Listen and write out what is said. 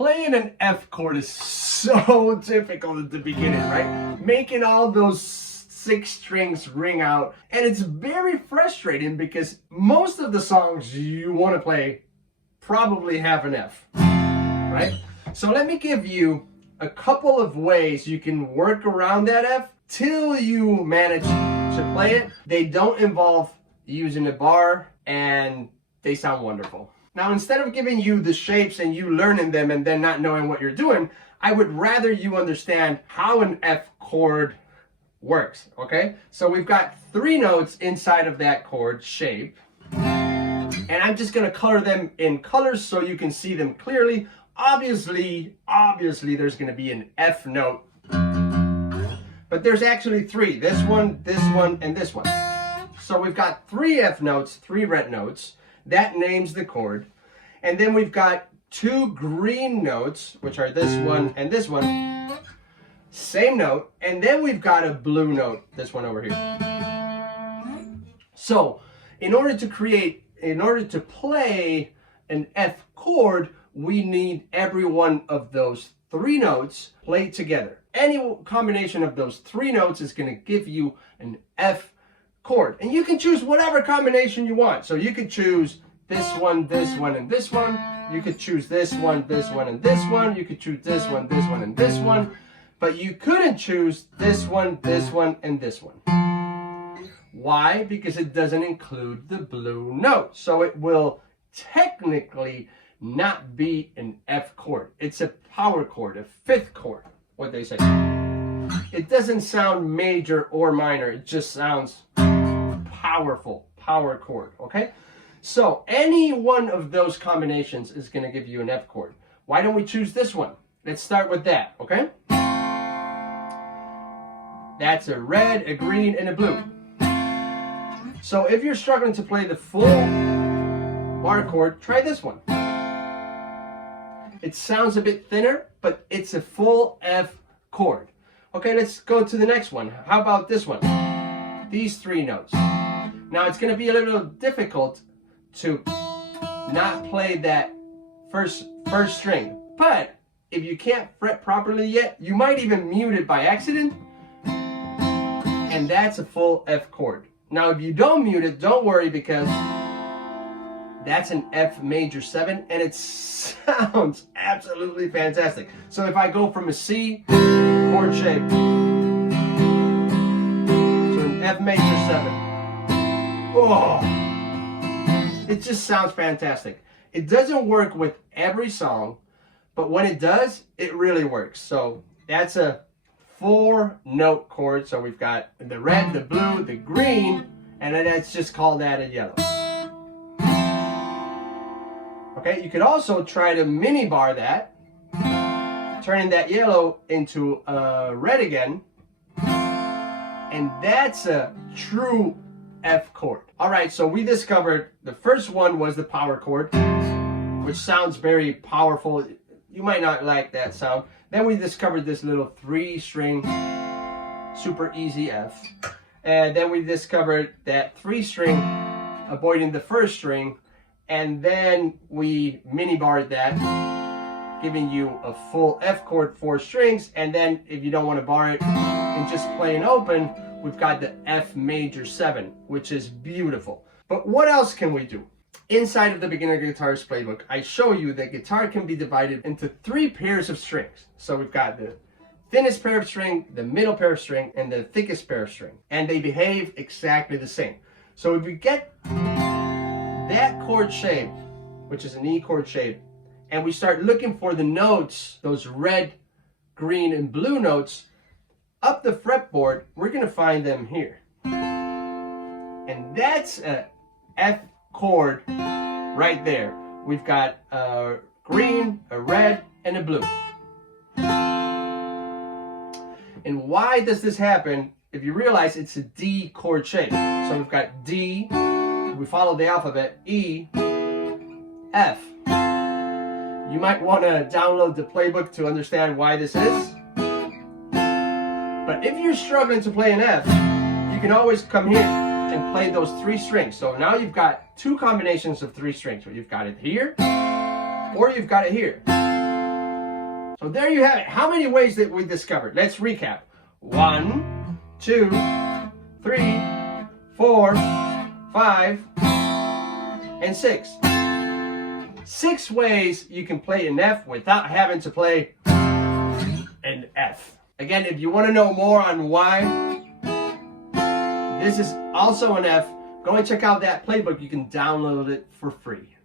Playing an F chord is so difficult at the beginning, right? Making all those 6 strings ring out, and it's very frustrating because most of the songs you want to play probably have an F, right? So let me give you a couple of ways you can work around that F till you manage to play it. They don't involve using a bar, and they sound wonderful. Now, instead of giving you the shapes and you learning them and then not knowing what you're doing, I would rather you understand how an F chord works, okay? So we've got 3 notes inside of that chord shape, and I'm just gonna color them in colors so you can see them clearly. Obviously, there's gonna be an F note, but there's actually 3, this one, and this one. So we've got 3 F notes, 3 red notes. That names the chord. And then we've got 2 green notes, which are this one and this one. Same note. And then we've got a blue note, this one over here. So, in order to play an F chord, we need every one of those 3 notes played together. Any combination of those 3 notes is going to give you an F chord, and you can choose whatever combination you want. So you could choose this one, and this one. You could choose this one, and this one. You could choose this one, and this one. But you couldn't choose this one, and this one. Why? Because it doesn't include the blue note. So it will technically not be an F chord. It's a power chord, a 5th chord, what they say. It doesn't sound major or minor. It just sounds powerful, power chord, okay? So any one of those combinations is going to give you an F chord. Why don't we choose this one? Let's start with that, okay? That's a red, a green, and a blue. So if you're struggling to play the full bar chord, try this one. It sounds a bit thinner, but it's a full F chord. Okay, let's go to the next one. How about this one? These 3 notes. Now it's going to be a little difficult to not play that first string. But if you can't fret properly yet, you might even mute it by accident. And that's a full F chord. Now if you don't mute it, don't worry, because that's an F major 7 and it sounds absolutely fantastic. So if I go from a C chord shape to an F major 7, oh, it just sounds fantastic. It doesn't work with every song, but when it does, it really works. So that's a 4-note chord. So we've got the red, the blue, the green, and then let's just call that a yellow. Okay, you could also try to mini bar that, turning that yellow into a red again, and that's a true F chord. All right, so we discovered the first one was the power chord, which sounds very powerful. You might not like that sound. Then we discovered this little 3-string, super easy F. And then we discovered that 3-string, avoiding the first string. And then we mini barred that, giving you a full F chord, 4 strings. And then if you don't want to bar it and just plain open, we've got the F major 7, which is beautiful. But what else can we do? Inside of the Beginner Guitarist Playbook, I show you that guitar can be divided into 3 pairs of strings. So we've got the thinnest pair of string, the middle pair of string, and the thickest pair of string. And they behave exactly the same. So if we get that chord shape, which is an E chord shape, and we start looking for the notes, those red, green, and blue notes, up the fretboard, we're going to find them here. And that's a F chord right there. We've got a green, a red, and a blue. And why does this happen? If you realize it's a D chord shape. So we've got D, we follow the alphabet, E, F. You might want to download the playbook to understand why this is. But if you're struggling to play an F, you can always come here and play those 3 strings. So now you've got 2 combinations of 3 strings. So you've got it here, or you've got it here. So there you have it. How many ways that we discovered? Let's recap. 1, 2, 3, 4, 5, and 6. 6 ways you can play an F without having to play an F. Again, if you want to know more on why this is also an F, go and check out that playbook. You can download it for free.